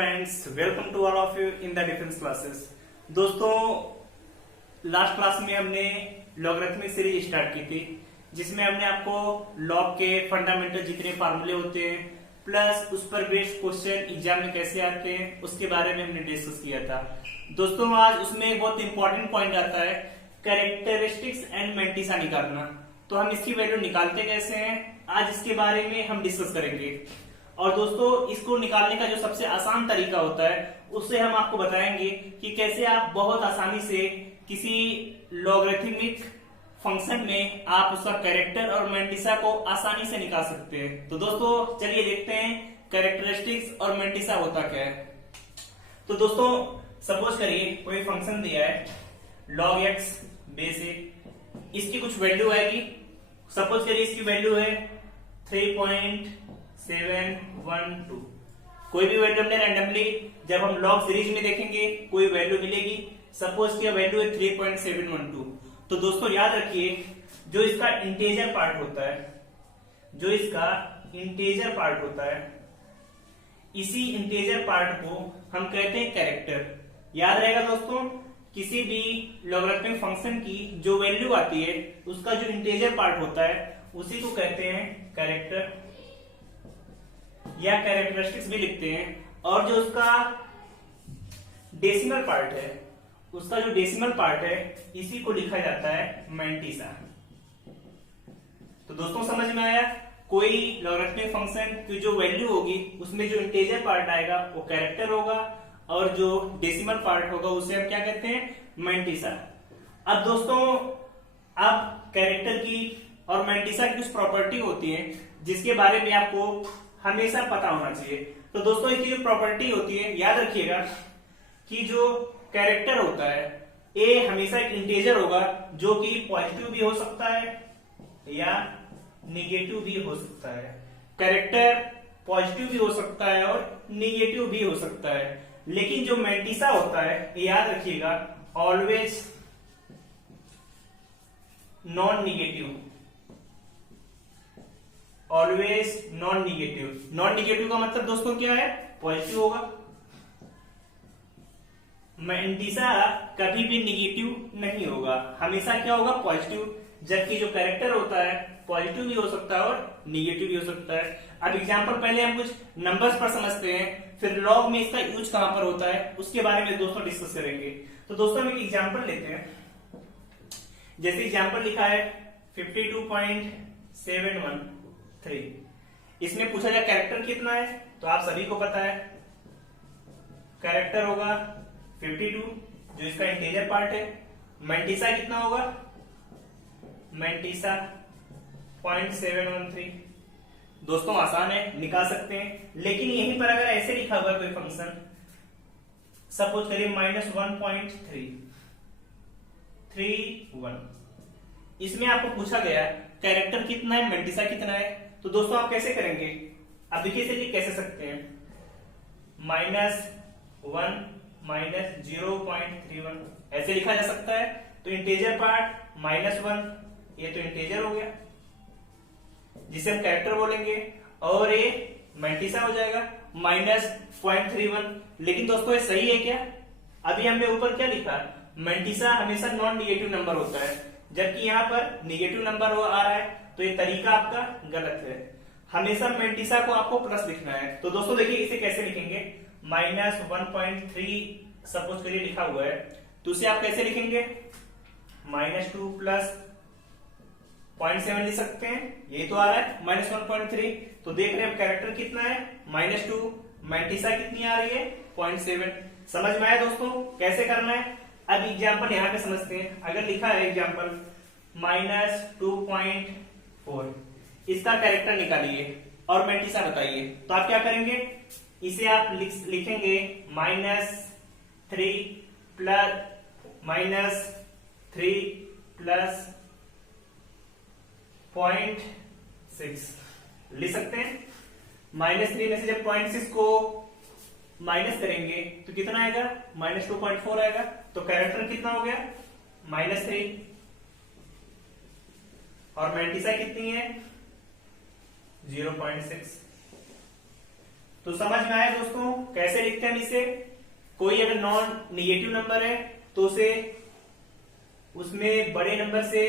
Friends, welcome to all of you in the difference classes. दोस्तों, last class में हमने logarithmic series start की थी, जिसमें हमने आपको लॉग के फंडामेंटल जितने फार्मूले होते हैं प्लस उस पर बेस्ड क्वेश्चन एग्जाम में कैसे आते हैं उसके बारे में हमने डिस्कस किया था। दोस्तों, आज उसमें एक बहुत इंपॉर्टेंट पॉइंट आता है, कैरेक्टरिस्टिक्स एंड मैंटिसा निकालना। तो हम इसकी वैल्यू निकालते कैसे हैं, आज इसके बारे में हम डिस्कस करेंगे। और दोस्तों, इसको निकालने का जो सबसे आसान तरीका होता है उससे हम आपको बताएंगे कि कैसे आप बहुत आसानी से किसी लॉगरिथमिक फंक्शन में आप उसका कैरेक्टर और मैंटिसा को आसानी से निकाल सकते हैं। तो दोस्तों, चलिए देखते हैं कैरेक्टरिस्टिक्स और मैंटिसा होता क्या है। तो दोस्तों, सपोज करिए कोई फंक्शन दिया है log x बेसिक, इसकी कुछ वैल्यू आएगी। सपोज करिए इसकी वैल्यू है 3.712। कोई भी वैल्यू हमने रैंडमली जब हम लॉग सीरीज में देखेंगे कोई वैल्यू मिलेगी। सपोज की वैल्यू है 3.712। तो दोस्तों याद रखिए, जो इसका इंटीजर पार्ट होता है, इसी इंटीजर पार्ट को हम कहते हैं कैरेक्टर। याद रहेगा दोस्तों, किसी भी लॉगरिथमिक फंक्शन की जो वैल्यू आती है उसका जो इंटीजर पार्ट होता है उसी को कहते हैं कैरेक्टर या कैरेक्टरिस्टिक्स भी लिखते हैं। और जो उसका डेसिमल पार्ट है इसी को लिखा जाता है मैंटिसा। तो दोस्तों, समझ में आया, कोई लॉगरिथमिक फंक्शन की जो वैल्यू होगी उसमें जो इंटीजर पार्ट आएगा वो कैरेक्टर होगा और जो डेसिमल पार्ट होगा उसे हम क्या कहते हैं, मैंटिसा। अब दोस्तों, अब कैरेक्टर की और मैंटिसा की कुछ प्रॉपर्टी होती है जिसके बारे में आपको हमेशा पता होना चाहिए। तो दोस्तों, इसकी जो प्रॉपर्टी होती है, याद रखिएगा कि जो कैरेक्टर होता है ए हमेशा एक इंटीजर होगा जो कि पॉजिटिव भी हो सकता है या निगेटिव भी हो सकता है। कैरेक्टर पॉजिटिव भी हो सकता है और निगेटिव भी हो सकता है। लेकिन जो मैंटिसा होता है, याद रखिएगा, ऑलवेज नॉन निगेटिव का मतलब दोस्तों क्या है, पॉजिटिव होगा। मैंटिसा कभी भी निगेटिव नहीं होगा, हमेशा क्या होगा, पॉजिटिव। जबकि जो कैरेक्टर होता है पॉजिटिव भी हो सकता है और निगेटिव भी हो सकता है। अब एग्जांपल पहले हम कुछ नंबर्स पर समझते हैं, फिर लॉग में इसका यूज कहां पर होता है उसके बारे में दोस्तों डिस्कस करेंगे। तो दोस्तों, हम एक एग्जांपल लेते हैं। जैसे एग्जांपल लिखा है 52.713। इसमें पूछा जाए कैरेक्टर कितना है, तो आप सभी को पता है कैरेक्टर होगा 52 जो इसका इंटीजर पार्ट है। मैंटिसा कितना होगा, मैंटिसा 0.713। दोस्तों, आसान है, निकाल सकते हैं। लेकिन यहीं पर अगर ऐसे लिखा हुआ कोई फंक्शन, सपोज करिए -1.331, इसमें आपको पूछा गया कैरेक्टर कितना है, मैंटिसा कितना है। तो दोस्तों, आप कैसे करेंगे, अब देखिए इसे लिख कैसे सकते हैं, -1 -0.31 ऐसे लिखा जा सकता है। तो इंटीजर पार्ट -1, ये तो इंटीजर हो गया जिसे हम कैरेक्टर बोलेंगे, और ये मैंटिसा हो जाएगा -0.31। लेकिन दोस्तों, ये सही है क्या? अभी हमने ऊपर क्या लिखा, मैंटिसा हमेशा नॉन निगेटिव नंबर होता है, जबकि यहाँ पर निगेटिव नंबर आ रहा है। तो ये तरीका आपका गलत है, हमेशा मैंटिसा को आपको प्लस लिखना है। तो दोस्तों देखिए, इसे कैसे लिखेंगे, -1.3 सपोज करिए लिखा हुआ है, तो उसे आप कैसे लिखेंगे, -2 प्लस 0.7 लिख सकते हैं। ये तो आ रहा है -1.3। तो देख रहे हैं कैरेक्टर कितना है, -2, मैंटिसा कितनी आ रही है, 0.7। समझ में आया दोस्तों कैसे करना है? अब एग्जांपल यहां पे समझते हैं। अगर लिखा है एग्जांपल -2.4, इसका कैरेक्टर निकालिए और मैंटिसा बताइए। तो आप क्या करेंगे, इसे आप लिखेंगे -3 प्लस 0.6 लिख सकते हैं। -3 में से जब 0.6 को माइनस करेंगे तो कितना आएगा, -2.4 आएगा। तो कैरेक्टर कितना हो गया, -3, और मैंटिसा कितनी है, 0.6। तो समझ में आया दोस्तों कैसे लिखते हैं हम इसे। कोई अगर नॉन निगेटिव नंबर है तो उसे उसमें बड़े नंबर से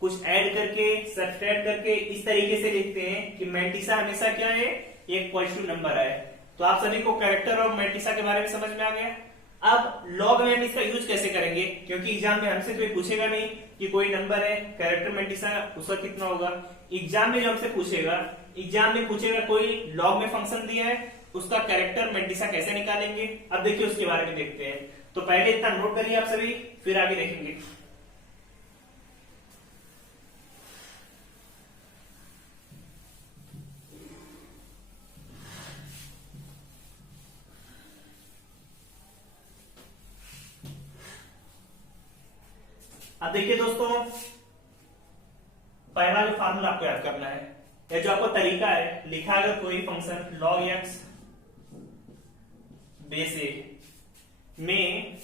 कुछ ऐड करके सब्ट्रैक्ट करके इस तरीके से लिखते हैं कि मैंटिसा हमेशा क्या है, एक पॉजिटिव नंबर है। तो आप सभी को कैरेक्टर ऑफ मैंटिसा के बारे में समझ में आ गया। अब लॉग में हम इसका यूज कैसे करेंगे, क्योंकि एग्जाम में हमसे कोई पूछेगा नहीं कि कोई नंबर है कैरेक्टर मैंटिसा उसका कितना होगा। एग्जाम में जो हमसे पूछेगा, एग्जाम में पूछेगा कोई लॉग में फंक्शन दिया है उसका कैरेक्टर मैंटिसा कैसे निकालेंगे। अब देखिए उसके बारे में देखते हैं। तो पहले इतना नोट करिए आप सभी, फिर आगे देखेंगे। अब देखिए दोस्तों, पहला जो फार्मूला आपको याद करना है या जो आपको तरीका है, लिखा अगर कोई function log x base a में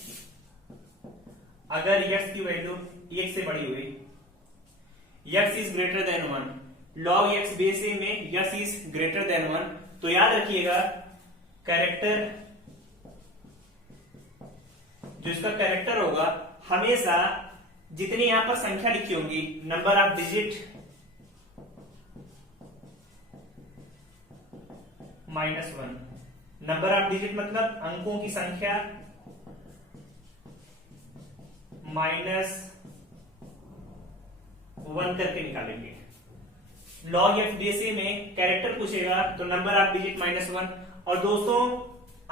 अगर x की वैल्यू 1 से बड़ी हुई, x is greater than 1, log x base a में x इज ग्रेटर देन 1, तो याद रखिएगा कैरेक्टर, जो इसका कैरेक्टर होगा हमेशा जितनी यहां पर संख्या लिखी होंगी, number of digit -1, number of digit मतलब अंकों की संख्या -1 करके निकालेंगे। log f बेस ए में कैरेक्टर पूछेगा तो नंबर ऑफ डिजिट -1। और दोस्तों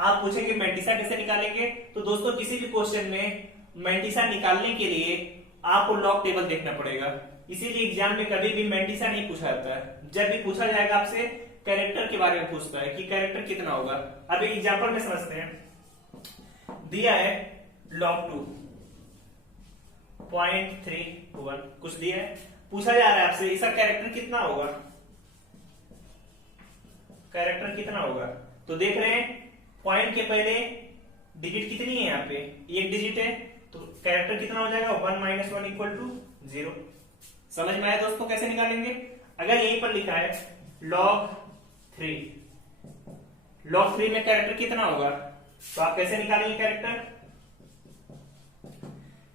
आप पूछेंगे मैंटिसा कैसे निकालेंगे, तो दोस्तों किसी भी क्वेश्चन में मैंटिसा निकालने के लिए आपको लॉग टेबल देखना पड़ेगा। इसीलिए एग्जाम में कभी भी मैंटिसा नहीं पूछा जाता है। जब भी पूछा जाएगा आपसे कैरेक्टर के बारे में पूछता है कि कैरेक्टर कितना होगा। अभी एग्जाम्पल में समझते हैं। दिया है log 2 0.31 कुछ दिया है, पूछा जा रहा है आपसे इसका कैरेक्टर कितना होगा, कैरेक्टर कितना होगा। तो देख रहे हैं पॉइंट के पहले डिजिट कितनी है, यहाँ पे एक डिजिट है, तो कैरेक्टर कितना हो जाएगा 1 - 1 = 0। समझ में आया दोस्तों कैसे निकालेंगे। अगर यहीं पर लिखा है log 3, log 3 में कैरेक्टर कितना होगा, तो आप कैसे निकालेंगे कैरेक्टर।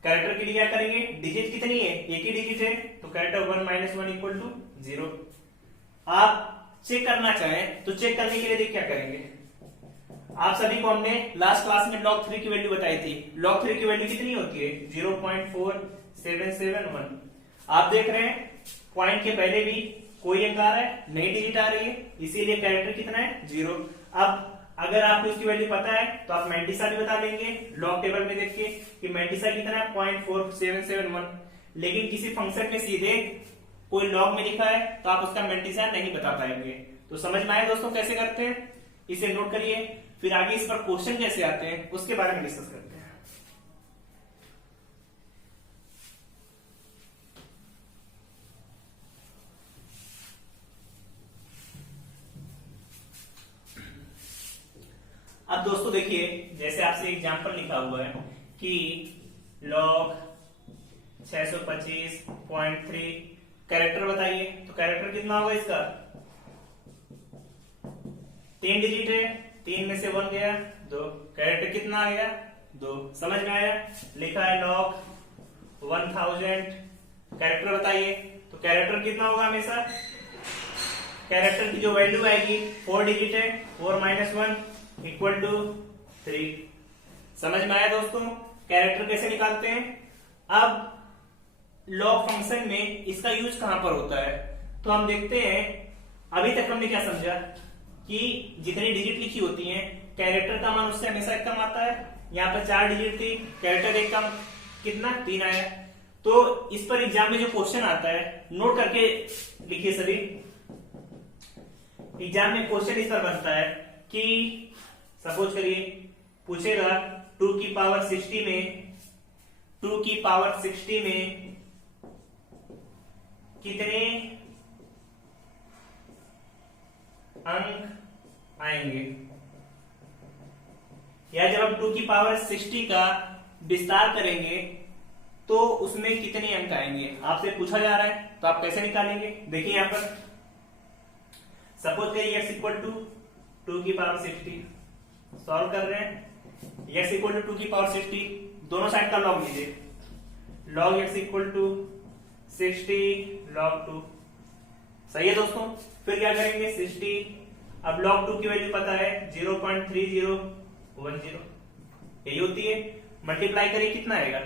कैरेक्टर के लिए क्या करेंगे, डिजिट कितनी है, एक ही डिजिट है, तो कैरेक्टर 1 - 1 = 0। आप चेक करना चाहें तो चेक करने के लिए क्या करेंगे, आप सभी को हमने लास्ट क्लास में log 3 की वैल्यू बताई थी। log 3 की वैल्यू कितनी होती है 0.4771। आप देख रहे हैं पॉइंट के पहले भी कोई अंक आ रहा है, नई डिजिट आ रही है, इसीलिए कैरेक्टर कितना है 0। अब अगर आपको इसकी वैल्यू पता है तो आप मैंटिसा भी बता देंगे लॉग टेबल में देख के कि मैंटिसा कितना है 0.4771। लेकिन किसी फंक्शन में सीधे कोई लॉग में लिखा है तो आप उसका मैंटिसा नहीं बता पाएंगे। तो समझ में आया दोस्तों कैसे करते हैं, इसे नोट करिए। फिर आगे इस पर क्वेश्चन कैसे आते हैं उसके बारे में डिस्कस करते हैं। अब दोस्तों देखिए, जैसे आपसे एग्जांपल लिखा हुआ है कि log 625.3 कैरेक्टर बताइए, तो कैरेक्टर कितना होगा इसका, 3 डिजिट है, 3 में से 1 गया 2, कैरेक्टर कितना आ गया 2। समझ में आया। लिखा है log 1000 कैरेक्टर बताइए, तो कैरेक्टर कितना होगा हमेशा, कैरेक्टर की जो वैल्यू आएगी 4 डिजिट है, 4 - 1 = 3। समझ में आया दोस्तों कैरेक्टर कैसे निकालते हैं। अब लॉग फंक्शन में इसका यूज कहां पर होता है, तो हम देखते हैं। अभी तक हमने क्या समझा कि जितनी डिजिट लिखी होती हैं कैरेक्टर का मान उससे हमेशा कम आता है। यहाँ पर 4 डिजिट थी, कैरेक्टर एक कम कितना 3 आया। तो इस पर एग्जाम में जो क्वेश्चन आता है नोट करके लिखिए सभी। एग्जाम में क्वेश्चन इस पर बनता है कि सपोज करिए पूछेगा 2 की पावर 60 में कितने अंक आएंगे, या जब हम 2 की पावर 60 का विस्तार करेंगे तो उसमें कितने अंक आएंगे, आपसे पूछा जा रहा है। तो आप कैसे निकालेंगे, देखिए यहां पर सपोज करिए x = 2 की पावर 60 सॉल्व कर रहे हैं। x इक्वल टू 2 की पावर 60, दोनों साइड का लॉग लीजिए, log x equal to 60 log 2। सही है दोस्तों। फिर क्या करेंगे 60, अब log 2 की वैल्यू पता है 0.3010, यही होती है। मल्टीप्लाई करिए कितना आएगा,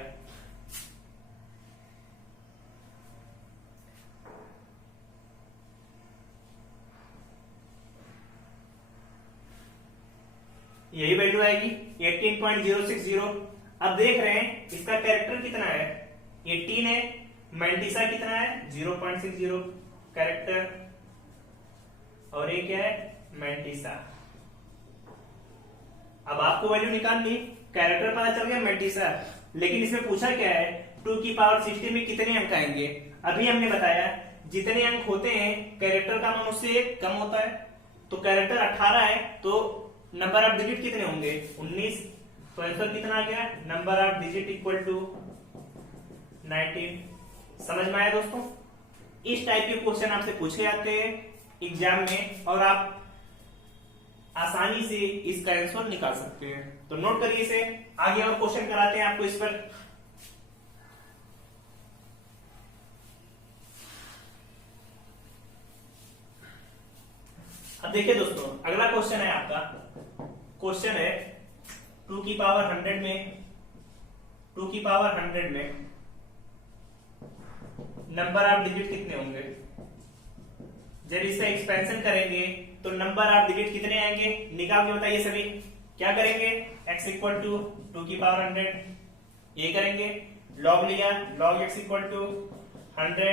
यही वैल्यू आएगी 18.060। अब देख रहे हैं इसका कैरेक्टर कितना है, 18 है, मैंटिसा कितना है 0.60 कैरेक्टर, और ये क्या है मैंटिसा। अब आपको वैल्यू निकालनी, कैरेक्टर पता चल गया मैंटिसा, लेकिन इसमें पूछा क्या है 2 की पावर 60 में कितने अंक आएंगे। अभी हमने बताया जितने अंक होते हैं कैरेक्टर का मान उससे कम होता है, तो कैरेक्टर 18 है तो नंबर ऑफ डिजिट कितने होंगे 19, तो आंसर कितना आ गया, number of digit equal to 19। समझ में आया दोस्तों। इस टाइप के क्वेश्चन आपसे पूछे जाते हैं एग्जाम में और आप आसानी से इसका आंसर निकाल सकते हैं। तो नोट करिए इसे, आगे और क्वेश्चन कराते हैं आपको इस पर। अब देखिए दोस्तों, अगला क्वेश्चन है आपका, क्वेश्चन है 2 की पावर 100 में, 2 की पावर 100 में नंबर ऑफ डिजिट कितने होंगे। जब इसे एक्सपेंशन करेंगे तो नंबर ऑफ डिजिट कितने आएंगे, निकाल के बताइए सभी। क्या करेंगे, x इक्वल टू 2 की पावर 100, ये करेंगे, log लिया, log x equal to 100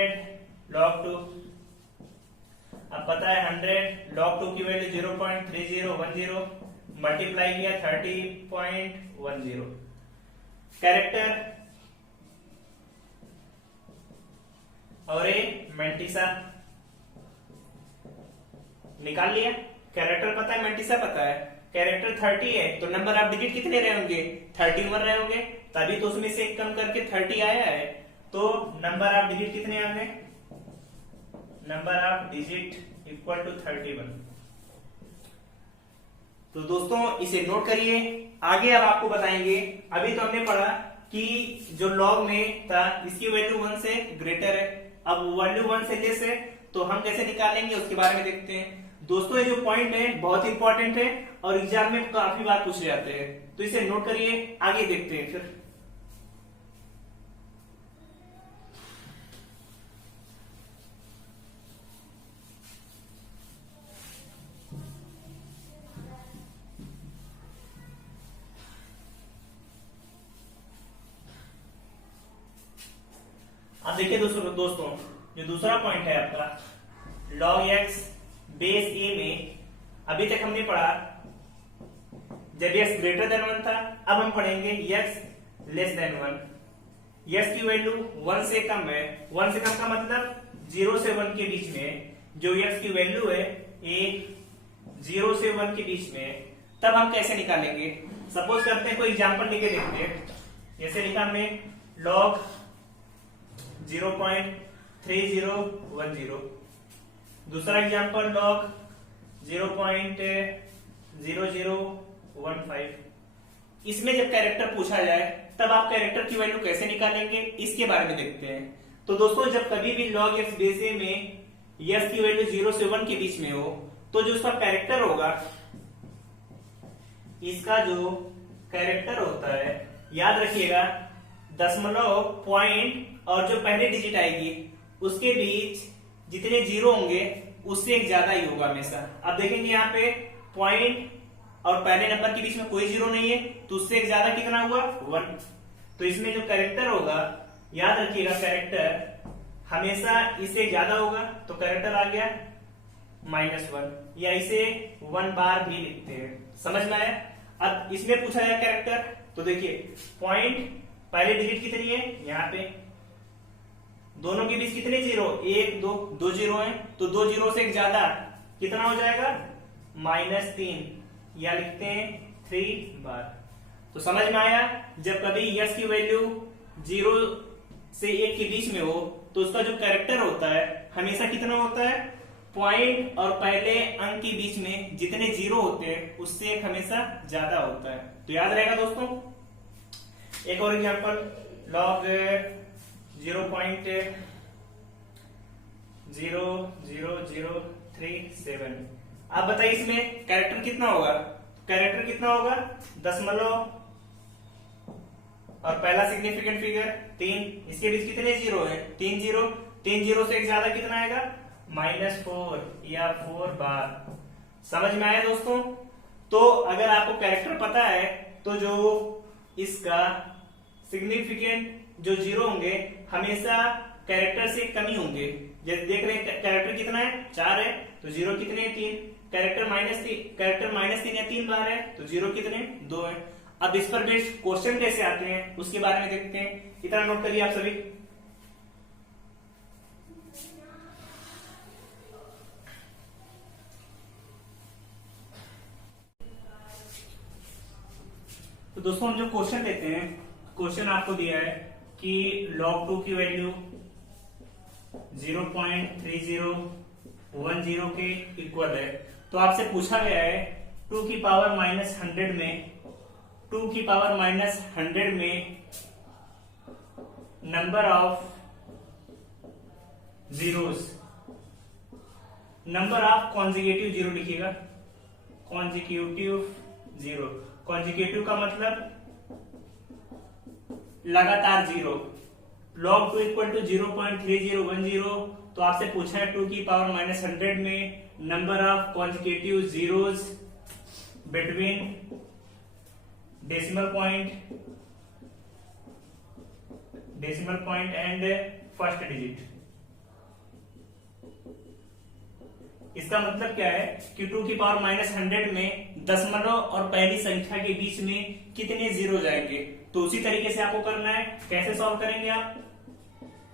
log 2। अब पता है 100 log 2 की वैल्यू 0.3010, मल्टीप्लाई किया 30.10, कैरेक्टर और ये मैंटिसा निकाल लिया। कैरेक्टर पता है, मैंटिसा पता है, कैरेक्टर 30 है तो नंबर ऑफ डिजिट कितने रहे होंगे 31 रहे होंगे, तभी तो उसमें से एक कम करके 30 आया है, तो नंबर ऑफ डिजिट कितने आ गए, number of digit equal to 31। तो दोस्तों इसे नोट करिए, आगे अब आपको बताएंगे। अभी तो हमने पढ़ा कि जो लॉग में था इसकी वैल्यू 1 से ग्रेटर है, अब वैल्यू 1 से लेस है, तो हम कैसे निकालेंगे उसके बारे में देखते हैं। दोस्तों ये जो पॉइंट है बहुत इंपॉर्टेंट है और एग्जाम में काफी बार पूछे जाते हैं, तो इसे नोट करिए, आगे देखते हैं फिर। अब देखिए दोस्तों जो दूसरा पॉइंट है आपका log x बेस a में, अभी तक हमने पढ़ा जब x ग्रेटर देन 1 था, अब हम पढ़ेंगे x लेस देन 1। x की वैल्यू 1 से कम है, 1 से कम का मतलब 0 से 1 के बीच में जो x की वैल्यू है a 0 से 1 के बीच में, तब हम कैसे निकालेंगे। सपोज करते हैं कोई एग्जांपल लेके देखते हैं, जैसे लिखा हमने log 0.3010, दूसरा एग्जांपल log 0.0015। इसमें जब कैरेक्टर पूछा जाए तब आप कैरेक्टर की वैल्यू कैसे निकालेंगे इसके बारे में देखते हैं। तो दोस्तों जब कभी भी log x बेस a में x की वैल्यू 0 से 1 के बीच में हो, तो जो उसका कैरेक्टर होगा, इसका जो कैरेक्टर होता है, याद रखिएगा दशमलव, पॉइंट और जो पहले डिजिट आएगी उसके बीच जितने जीरो होंगे उससे एक ज्यादा ही होगा हमेशा। अब देखेंगे यहाँ पे पॉइंट और पहले नंबर के बीच में कोई जीरो नहीं है, तो उससे एक ज्यादा कितना हुआ 1। तो इसमें जो कैरेक्टर होगा, याद रखिएगा कैरेक्टर हमेशा इससे ज्यादा होगा, तो कैरेक्टर आ गया -1, या इसे 1 बार भी लिखते हैं। समझ में आया। अब इसमें पूछा जाए कैरेक्टर, तो देखिए पॉइंट पहले डिजिट कितनी है, यहाँ पे दोनों के बीच कितने जीरो, 1 2, 2 जीरो है, तो 2 जीरो से एक ज्यादा कितना हो जाएगा -3, या लिखते हैं 3 बार। तो समझ में आया। जब कभी यस की वैल्यू 0 से 1 के बीच में हो, तो उसका जो कैरेक्टर होता है हमेशा कितना होता है पॉइंट और पहले अंक के बीच में जितने जीरो होते हैं उससे एक हमेशा ज्यादा होता है। तो याद रहेगा दोस्तों। एक और एग्जांपल, लॉग 0.00037। आप बताइए इसमें कैरेक्टर कितना होगा? कैरेक्टर कितना होगा? दशमलव और पहला सिग्निफिकेंट फिगर 3, इसके बीच कितने जीरो है? 3 जीरो। 3 जीरो से एक ज्यादा कितना आएगा? -4 या 4 बार। समझ में आया दोस्तों? तो अगर आपको कैरेक्टर पता है तो जो इसका सिग्निफिकेंट जो जीरो होंगे हमेशा कैरेक्टर से कम ही होंगे। जैसे देख रहे हैं कैरेक्टर कितना है? 4 है, तो जीरो कितने हैं? 3। कैरेक्टर -3 या 3 बार है, तो जीरो कितने? 2 है। अब इस पर बेस्ड क्वेश्चन कैसे आते हैं उसके बारे में देखते हैं। इतना नोट करिए आप सभी। तो दोस्तों हम जो क्वेश्चन लेते हैं, क्वेश्चन आपको दिया है कि log 2 की वैल्यू 0.3010 के इक्वल है। तो आपसे पूछा गया है 2 की पावर -100 में number of zeros, number of consecutive zero लिखिएगा। कॉन्जिक्यूटिव जीरो, कॉन्जिक्यूटिव का मतलब लगातार जीरो। log 2 equal to 0.3010। तो आपसे पूछा है 2 की पावर -100 में number of consecutive zeros between decimal point and first digit. इसका मतलब क्या है कि 2 की पावर -100 में दशमलव और पहली संख्या के बीच में कितने जीरो जाएंगे। तो उसी तरीके से आपको करना है। कैसे सॉल्व करेंगे आप?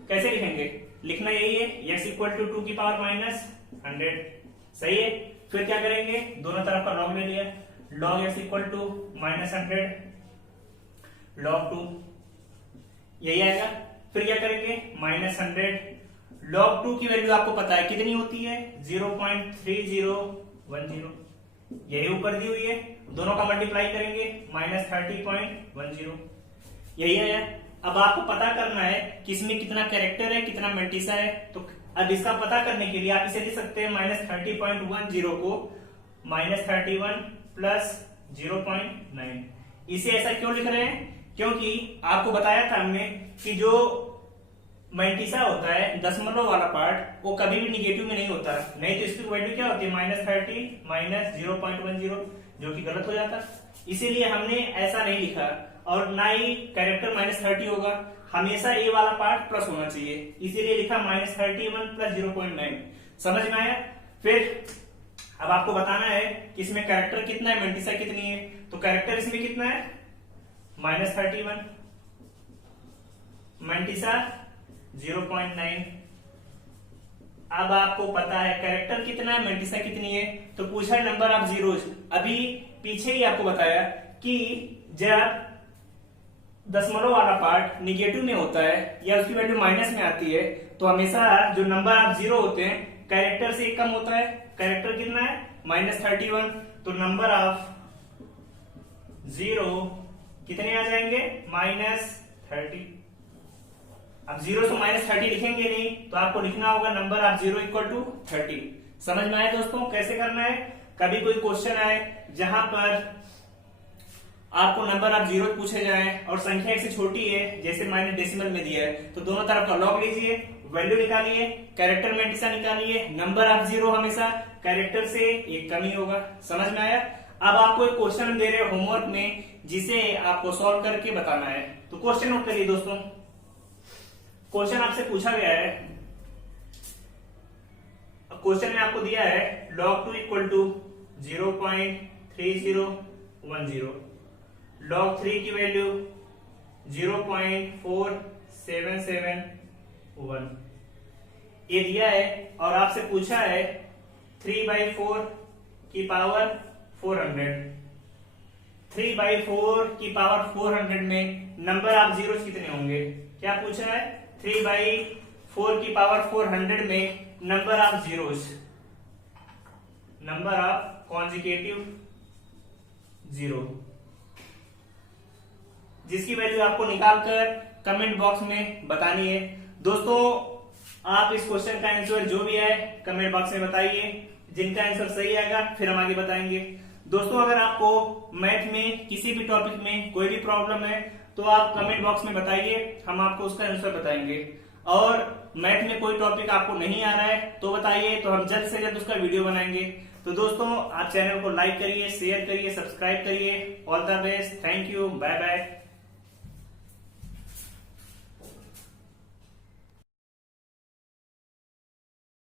कैसे लिखेंगे? लिखना यही है x इक्वल टू 2 की पावर -100। सही है। फिर क्या करेंगे? दोनों तरफ का लॉग ले लिया। log x equal to -100 log 2, यही आएगा। फिर क्या करेंगे? -100 log 2 की वैल्यू आपको पता है कितनी होती है? 0.3010। यही ऊपर दी हुई है, दोनों का मल्टीप्लाई करेंगे -30.10, यही आया। अब आपको पता करना है कि इसमें कितना कैरेक्टर है, कितना मेंटिसा है। तो अब इसका पता करने के लिए आप इसे लिख सकते हैं -30.10 को -31 प्लस 0.9। इसे ऐसा क्यों लिख रहे हैं? क्योंकि आपको बताया था हमने कि जो मेंटिसा होता है दशमलव वाला पार्ट, वो कभी भी निगेटिव में नहीं होता, नहीं तो इसकी वैल्यू क्या होती है? -30 - 0.10, जो कि गलत हो जाता। इसीलिए हमने ऐसा नहीं लिखा। और ना ही कैरेक्टर -30 होगा, हमेशा ए वाला पार्ट प्लस होना चाहिए, इसीलिए लिखा -31 प्लस 0.9। समझ में आया? फिर अब आपको बताना है कि इसमें कैरेक्टर कितना है, मेंटिसा कितनी है। तो कैरेक्टर इसमें कितना है? -31, मेंटिसा 0.9। अब आपको पता है कैरेक्टर कितना है, मेंटिसा कितनी है। तो पूछा है नंबर ऑफ जीरोस। अभी पीछे ही आपको बताया कि जब दशमलव वाला पार्ट निगेटिव में होता है या उसकी वैल्यू माइनस में आती है, तो हमेशा जो नंबर ऑफ जीरो होते हैं कैरेक्टर से कम होता है। कैरेक्टर कितना है? -31। तो नंबर ऑफ जीरो कितने आ जाएंगे? -30। अब जीरो से -30 लिखेंगे नहीं, तो आपको लिखना होगा number of zero equal to 30। समझ में आया दोस्तों कैसे करना है? कभी कोई क्वेश्चन आए जहां पर आपको नंबर ऑफ जीरो पूछे जाए और संख्या एक से छोटी है, जैसे मैंने डेसिमल में दिया है, तो दोनों तरफ का लॉग लीजिए, वैल्यू निकालिए, कैरेक्टर मेंटिसा निकालिए। नंबर ऑफ जीरो हमेशा कैरेक्टर से एक कम ही होगा। समझ में आया? अब आपको एक क्वेश्चन दे रहे होमवर्क में, जिसे आपको सॉल्व करके बताना है। तो क्वेश्चन नोट करिए दोस्तों। क्वेश्चन आपसे पूछा गया है, क्वेश्चन में आपको दिया है log 2 इक्वल टू 0.3010, log 3 की वैल्यू 0.4771 ये दिया है। और आपसे पूछा है 3/4 की पावर 400। 3/4 की पावर 400 में नंबर ऑफ जीरो कितने होंगे? क्या पूछा है? 3/4 की पावर 400 में number of zeros number of consecutive 0, जिसकी वैल्यू आपको निकालकर कमेंट बॉक्स में बतानी है। दोस्तों आप इस क्वेश्चन का आंसर जो भी है कमेंट बॉक्स में बताइए, जिनका आंसर सही आएगा फिर हम आगे बताएंगे। दोस्तों अगर आपको मैथ में किसी भी टॉपिक में कोई भी प्रॉब्लम है तो आप कमेंट बॉक्स में बताइए, हम आपको उसका आंसर बताएंगे। और मैथ में कोई टॉपिक आपको नहीं आ रहा है तो बताइए, तो हम जल्द से जल्द उसका वीडियो बनाएंगे। तो दोस्तों आप चैनल को लाइक करिए, शेयर करिए, सब्सक्राइब करिए। All the best, thank you, bye bye.